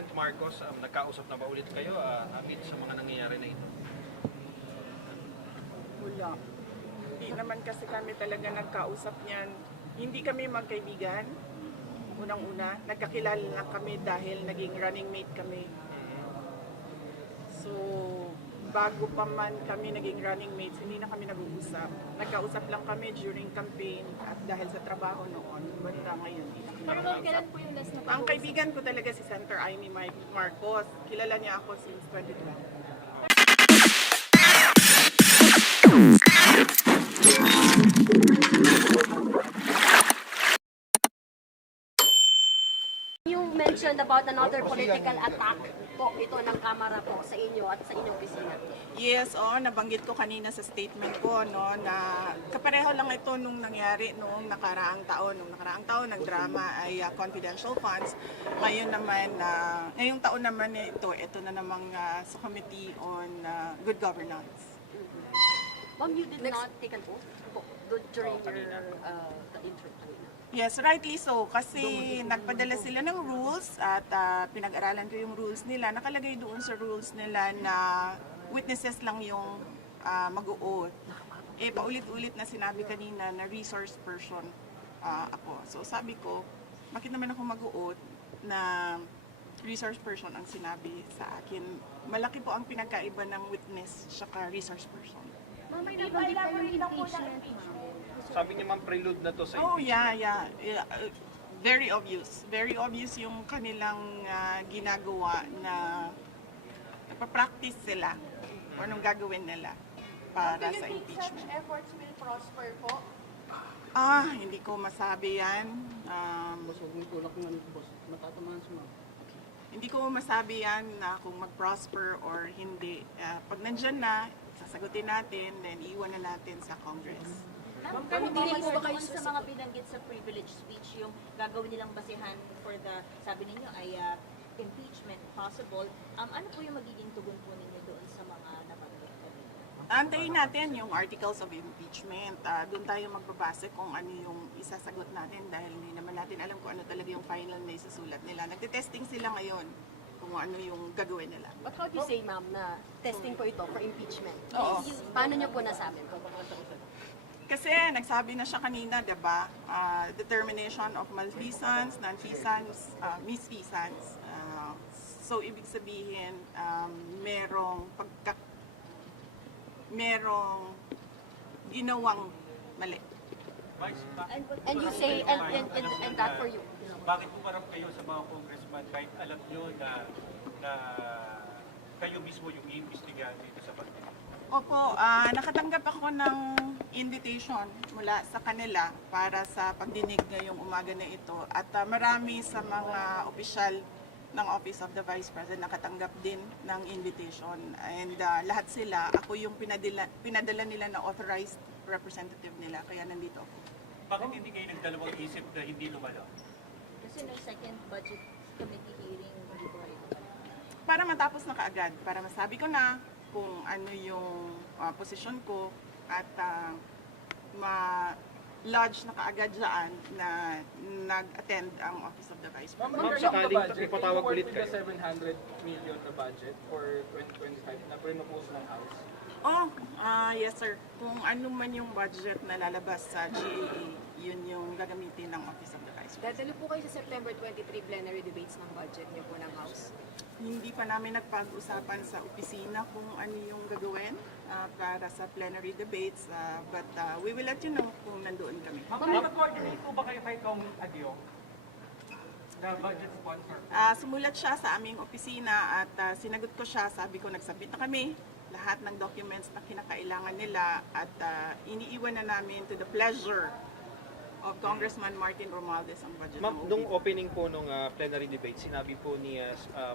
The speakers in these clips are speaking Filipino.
President Marcos, nagkausap na ba ulit kayo amid sa mga nangyayari na ito? Wala. Hindi naman kasi kami talaga nagkausap niyan. Hindi kami magkaibigan. Unang-una, nagkakilala lang kami dahil naging running mate kami. So, bago pa man kami naging running mates, hindi na kami nag-uusap. Nagkausap lang kami during campaign at dahil sa trabaho noon. Banda ngayon, hindi na kami Pero nag-uusap. kailan po yung last na Ang kaibigan ko talaga si Senator Amy Marcos. Kilala niya ako since 2012. You mentioned about another political attack po ito ng Kamara po sa inyo at sa inyong opisina? Yes, nabanggit ko kanina sa statement ko no na kapareho lang ito nung nangyari noong nakaraang taon. Nung nakaraang taon nagdrama ay confidential funds. Ngayon naman ngayong taon naman ito na namang sa Committee on Good Governance. Ma'am, you did not take an oath po during your the intro kanina? Yes, rightly so. Kasi nagpadala sila ng rules at pinag-aralan ko yung rules nila. Nakalagay doon sa rules nila na witnesses lang yung mag-o-oath. Paulit-ulit na sinabi kanina na resource person ako. So sabi ko, bakit naman ako mag-o-oath na resource person ang sinabi sa akin? Malaki po ang pinagkaiba ng witness at resource person. Ma'am, may nabanggit kayong impeachment. Sabi niya ma'am, prelude na to sa Oh, impeachment. yeah. Very obvious. Very obvious yung kanilang ginagawa na nagpa-practice sila o anong gagawin nila para sa impeachment. Efforts will prosper po? Hindi ko masabi yan. Hindi ko masabi yan na kung mag-prosper or hindi. Pag nandyan na, sasagutin natin, then iwan na natin sa Congress. Ma'am, pero hindi po ba kayo sa mga binanggit sa privilege speech, yung gagawin nilang basihan for the, sabi ninyo ay impeachment possible, ano po yung magiging tugon po ninyo doon sa mga nabanggit kanina? Antayin natin yung articles of impeachment. Doon tayo magbabase kung ano yung isasagot natin dahil hindi naman natin alam kung ano talaga yung final na isusulat nila. Nagte-testing sila ngayon kung ano yung gagawin nila. But how do you say, ma'am, na testing po ito for impeachment? Oo. Paano niyo po nasabi po? Kasi nagsabi na siya kanina, diba? Determination of malfeasance, non-feasance, misfeasance. So, ibig sabihin, merong ginawang mali. And you say, and that for you? Bakit pumarap kayo sa mga congressman kahit alam nyo na kayo mismo yung iimbestigahan dito sa pagdinig? Opo, nakatanggap ako ng invitation mula sa kanila para sa pagdinig ngayong umaga na ito. At marami sa mga opisyal ng Office of the Vice President nakatanggap din ng invitation. And lahat sila, ako yung pinadala nila na authorized representative nila. Kaya nandito ako. Bakit hindi kayo nagdalawang isip na hindi lumalo? Kasi no second budget committee hearing, hindi po kayo. Para matapos na kaagad, para masabi ko na kung ano yung posisyon ko at ma-lodge na kaagad dyan na nag-attend ang Office of the Vice President. Ma'am, sakaling ipatawag ulit kayo. 700 million na budget for 2025 na pinopose ng House. Yes sir. Kung ano man yung budget na lalabas sa GAA, yun yung gagamitin ng Office of the Vice President. Dadalo po kayo sa September 23 plenary debates ng budget niyo po ng House? Hindi pa namin nagpag-usapan sa opisina kung ano yung gagawin para sa plenary debates. But we will let you know kung nandoon kami. Ma'am, nag-coordinate po ba kayo kay Kong Agyo? Na budget sponsor? Sumulat siya sa aming opisina at sinagot ko siya. Sabi ko, nagsubmit na kami lahat ng documents na kinakailangan nila at iniiwan na namin to the pleasure of Congressman Martin Romualdez ang budget. Ma'am, nung opening po nung plenary debate, sinabi po ni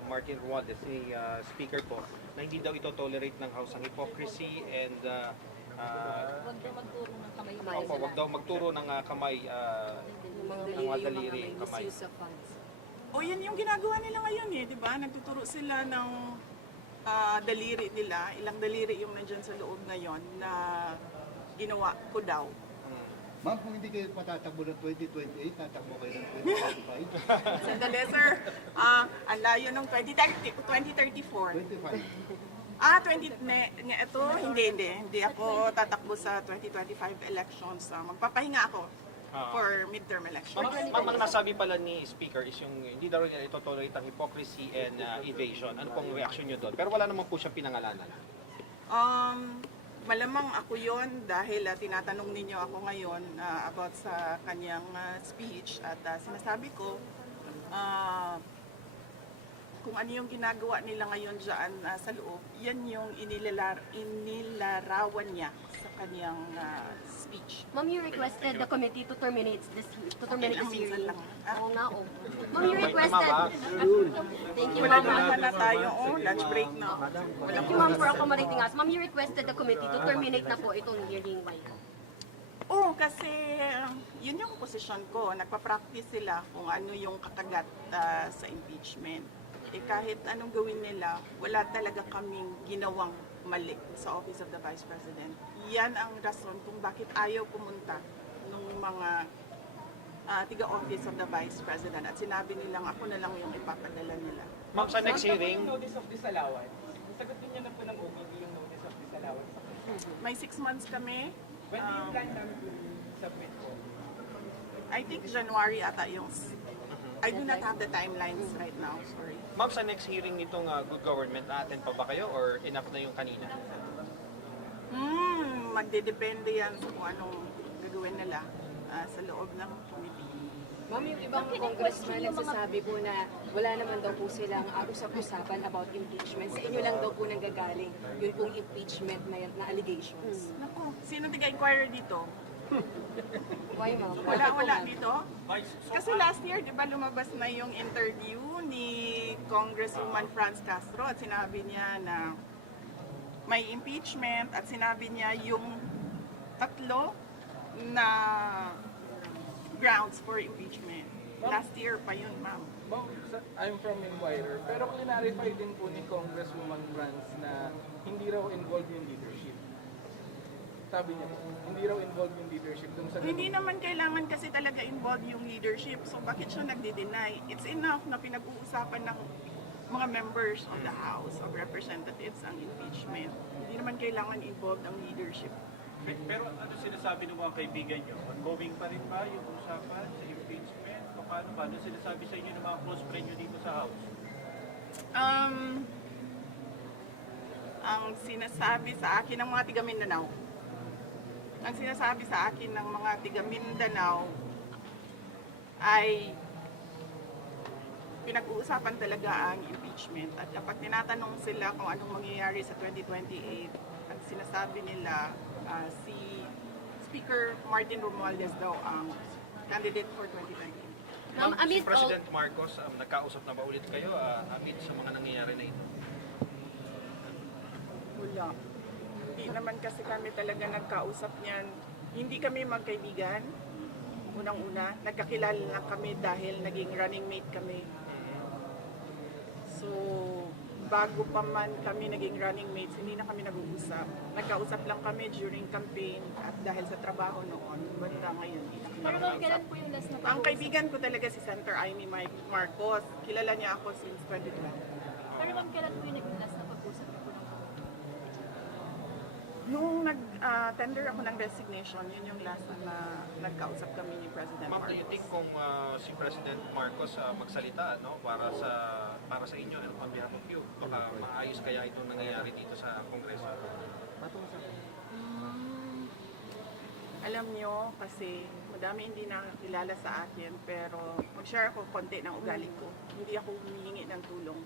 Martin Romualdez, ni Speaker po, na hindi daw ito tolerate ng House ang hypocrisy and Huwag daw magturo ng kamay. wag daw magturo ng kamay, ng mga daliri, kamay. misuse of funds. Yun yung ginagawa nila ngayon di ba? Nagtuturo sila ng daliri nila, ilang daliri yung nandyan sa loob ngayon na ginawa ko daw. Ma'am, kung hindi kayo matatakbo ng 2028, tatakbo kayo ng 2025? Sandali, sir. Ang layo ng 2034. 25. 20, ito, hindi ako tatakbo sa 2025 elections. Magpapahinga ako for midterm elections. Ma'am, ang nasabi pala ni Speaker is yung hindi daw niya ito-tolerate ang hypocrisy and evasion. Ano pong reaction niyo doon? Pero wala naman po siyang pinangalanan. Malamang ako yon dahil tinatanong ninyo ako ngayon about sa kanyang speech at sinasabi ko kung ano yung ginagawa nila ngayon dyan sa loob, yan yung inilarawan niya sa kanyang speech. Ma'am, you requested the committee to terminate this minsan hearing. lang. Oo nga, oh. Ma'am, you requested. Thank you, Wala ma'am. na tayo, lunch break na. Thank you, ma'am, for accommodating us. Ma'am, you requested the committee to terminate na po itong hearing. Why? Oo, kasi yun yung posisyon ko. Nagpa-practice sila kung ano yung kakagat sa impeachment. Kahit anong gawin nila, wala talaga kaming ginawang mali sa Office of the Vice President. Yan ang rason kung bakit ayaw pumunta ng mga tiga-Office of the Vice President. At sinabi nilang ako na lang yung ipapadala nila. Ma'am, sa next hearing, Notice of disallowance. Sagutin niyo na po ng OBP yung notice of disallowance. May 6 months kami. When do you plan namin to submit po? I think January ata yung... I do not have the timelines right now, sorry. ma'am, sa next hearing nitong good government, attend pa ba kayo or enough na yung kanina? Magdedepende yan sa kung anong gagawin nila sa loob ng committee. Ma'am, yung ibang congressman nagsasabi po na wala naman daw po silang usap-usapan about impeachment. Sa inyo lang daw po nanggagaling yun pong impeachment na allegations. Naku, sino tiga-inquirer dito? Why, ma'am? Wala dito? Kasi last year, di ba, lumabas na yung interview ni Congresswoman Franz Castro at sinabi niya na may impeachment at sinabi niya yung 3 na grounds for impeachment. Last year pa yun, ma'am. Ma'am, I'm from Inquirer, pero clarify din po ni Congresswoman Franz na hindi raw involved yung leadership. Sabi niya po, hindi raw involved yung leadership dun sa... Hindi naman kailangan kasi talaga involved yung leadership. So bakit siya nagde-deny? It's enough na pinag-uusapan ng mga members of the House of Representatives ang impeachment. Hindi naman kailangan involved ang leadership. Pero ano sinasabi ng mga kaibigan nyo? Ongoing pa rin ba yung usapan sa impeachment? O paano ba? Ano sinasabi sa inyo ng mga close friend nyo dito sa House? Ang sinasabi sa akin ng mga tiga Mindanao, ang sinasabi sa akin ng mga tiga Mindanao ay pinag-uusapan talaga ang impeachment. At kapag tinatanong sila kung anong mangyayari sa 2028, ang sinasabi nila si Speaker Martin Romualdez daw ang candidate for 2028. Ma'am, Si amid all... President Marcos, nagkausap na ba ulit kayo amid sa mga nangyayari na ito? Wala. Hindi naman kasi kami talaga nagkausap niyan. Hindi kami magkaibigan. Unang-una, nagkakilala lang kami dahil naging running mate kami. So, bago pa man kami naging running mates, hindi na kami nag-uusap. Nagkausap lang kami during campaign at dahil sa trabaho noon, banda ngayon, hindi na kami Pero ma'am, kailan po yung last na Ang kaibigan ko talaga si Senator Amy Marcos. Kilala niya ako since 2012. Pero ma'am, kailan po yung naging last na pag-usap niyo po ng Nung nag-tender ako ng resignation, yun yung last na nagkausap kami ni President Ma'am, do you Marcos. think kung si President Marcos magsalita para sa inyo on behalf of you, baka maayos kaya itong nangyayari dito sa Kongreso? Alam nyo, kasi madami hindi nakakilala sa akin, pero mag-share ako konti ng ugali ko. Hindi ako humihingi ng tulong.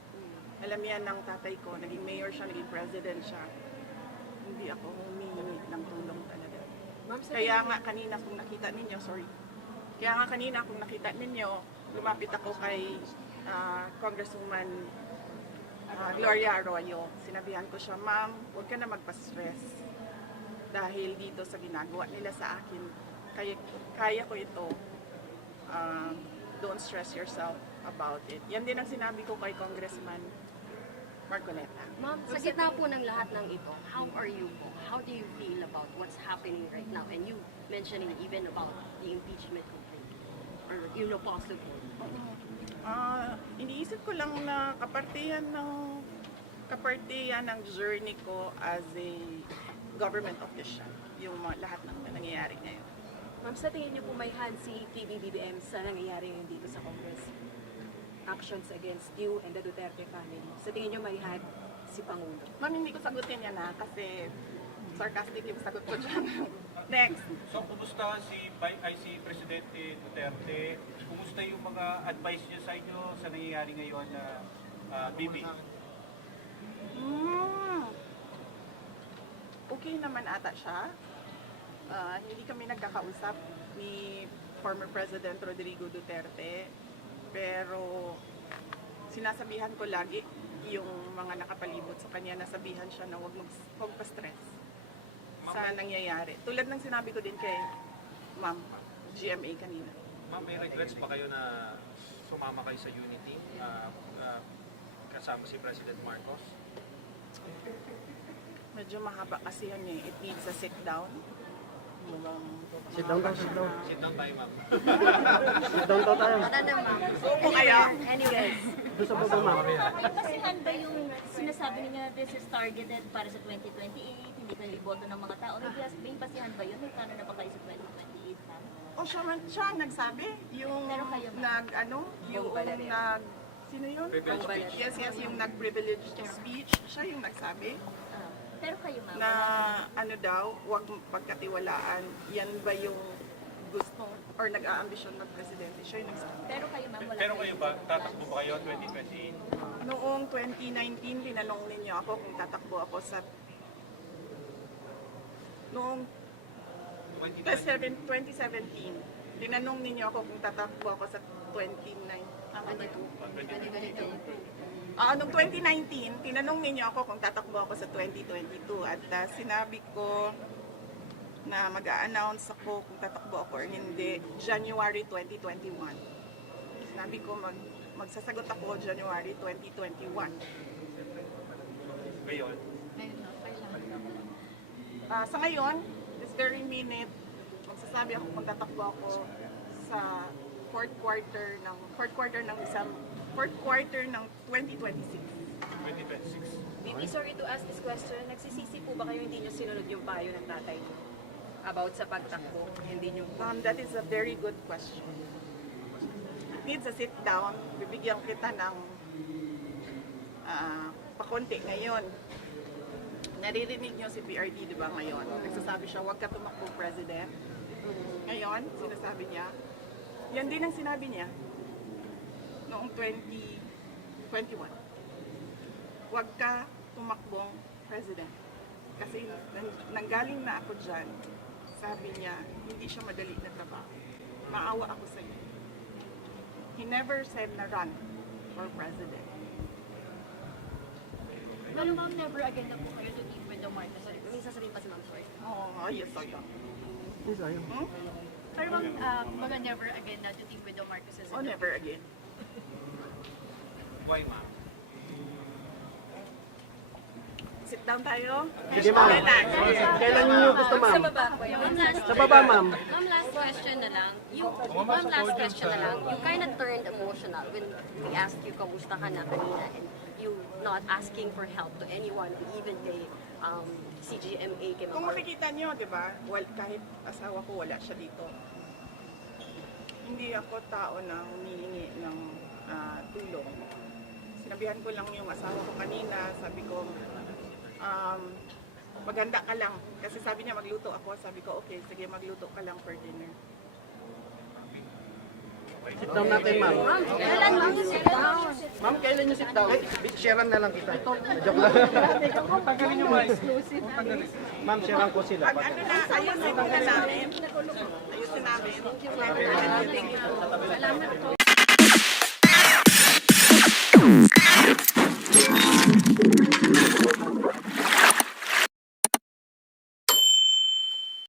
Alam yan ng tatay ko, naging mayor siya, naging president siya. Hindi ako humihingi ng tulong talaga. Kaya nga kanina kung nakita ninyo, lumapit ako kay Congresswoman Gloria Arroyo. Sinabihan ko siya, ma'am, huwag ka na magpa-stress. Dahil dito sa ginagawa nila sa akin, kaya ko ito. Don't stress yourself about it. Yan din ang sinabi ko kay Congressman Marcoleta. Ma'am, sa gitna po ng lahat ng ito, how are you po? How do you feel about what's happening right now? And you mentioning even about the impeachment complaint or possible. Iniisip ko lang na kapartihan ng journey ko as a government official, yung lahat ng nangyayari ngayon. Ma'am, sa tingin niyo po may hand si PBBM sa nangyayari ngayon dito sa Congress? Actions against you and the Duterte family. Sa tingin niyo may hand si Pangulo? Ma'am, hindi ko sagutin yan kasi sarcastic yung sagot ko dyan. Next. So, kumusta si Presidente Duterte? Kumusta yung mga advice niya sa inyo sa nangyayari ngayon na Bibi? Okay naman ata siya. Hindi kami nagkakausap ni former President Rodrigo Duterte. Pero sinasabihan ko lagi yung mga nakapalibot sa kanya, nasabihan siya na huwag pa-stress sa nangyayari. Tulad ng sinabi ko din kay Ma'am GMA kanina. Ma'am, may regrets ba kayo na sumama kayo sa Unity kasama si President Marcos? Medyo mahaba kasi yan eh. It needs a sit down. Sit down tayo, ma'am. Ano ma'am? Opo kaya. Anyways, May basihan ba yung sinasabi niya this is targeted para sa 2028, hindi kayo iboto ng mga tao? May basihan ba yun? May plano na ba kayo sa 2028, ma'am? O siya nagsabi. Yung Pero kayo ba? sino yun? Privilege speech. Yes, yung nag-privileged speech. Siya yung nagsabi Pero kayo, ma'am? na huwag pagkatiwalaan. Yan ba yung gusto or nag-aambisyon mag-presidente? Siya yung nagsabi. Pero kayo, ma'am, wala Pero kayo ba, tatakbo ba kayo 2028? Noong 2019, tinanong ninyo ako kung tatakbo ako sa... Noong 2017, tinanong ninyo ako kung tatakbo ako sa 2019. Tama ba yun? Noong 2019, tinanong ninyo ako kung tatakbo ako sa 2022 at sinabi ko na mag-a-announce ako kung tatakbo ako or hindi January 2021. Sinabi ko magsasagot ako January 2021. Ngayon? Sa ngayon, this very minute, magsasabi ako kung tatakbo ako sa fourth quarter ng 2026. 2026. Bibi, sorry to ask this question. Nagsisisi po ba kayo hindi niyo sinunod yung payo ng tatay niyo about sa pagtakbo? Hindi niyo That is a very good question. It needs a sit down. Bibigyan kita ng pakonti ngayon. Naririnig niyo si PRD, di ba, ngayon? Nagsasabi siya, huwag ka tumakbo, President. Ngayon, sinasabi niya, yan din ang sinabi niya noong 2021. Huwag ka tumakbong President. Kasi nanggaling na ako dyan, sabi niya, hindi siya madali na trabaho. Maawa ako sa iyo. He never said na run for President. Pero ma'am, never again na po kayo to team with the Marcos. may sasabihin pa si ma'am, sorry. Yes, I am. Pero ma'am, mga never again na to team with the Marcoses. Never again. Why, ma'am? Sit down tayo. Sige ma'am. Kailan niyo gusto ma'am? Sa baba po yun. Sa baba ma'am. Ma'am, last question na lang. You kind of turned emotional when we asked you kamusta ka na kanina and you not asking for help to anyone, even kay CGMA, kay Kung Ma'am. makikita niyo, di ba, kahit asawa ko wala siya dito. Hindi ako tao na humihingi ng tulong. Sinabihan ko lang yung asawa ko kanina, sabi ko, maganda ka lang. Kasi sabi niya magluto ako, sabi ko, okay, sige magluto ka lang for dinner. Sit down natin ma'am. Kailan ma'am? Sit down. Ma'am, kailan niyo sit down? Sharean na lang kita. Joke lang. Ma'am, sharean ko sila. Pag ano na, ayusin na namin. Ayusin namin. Salamat po.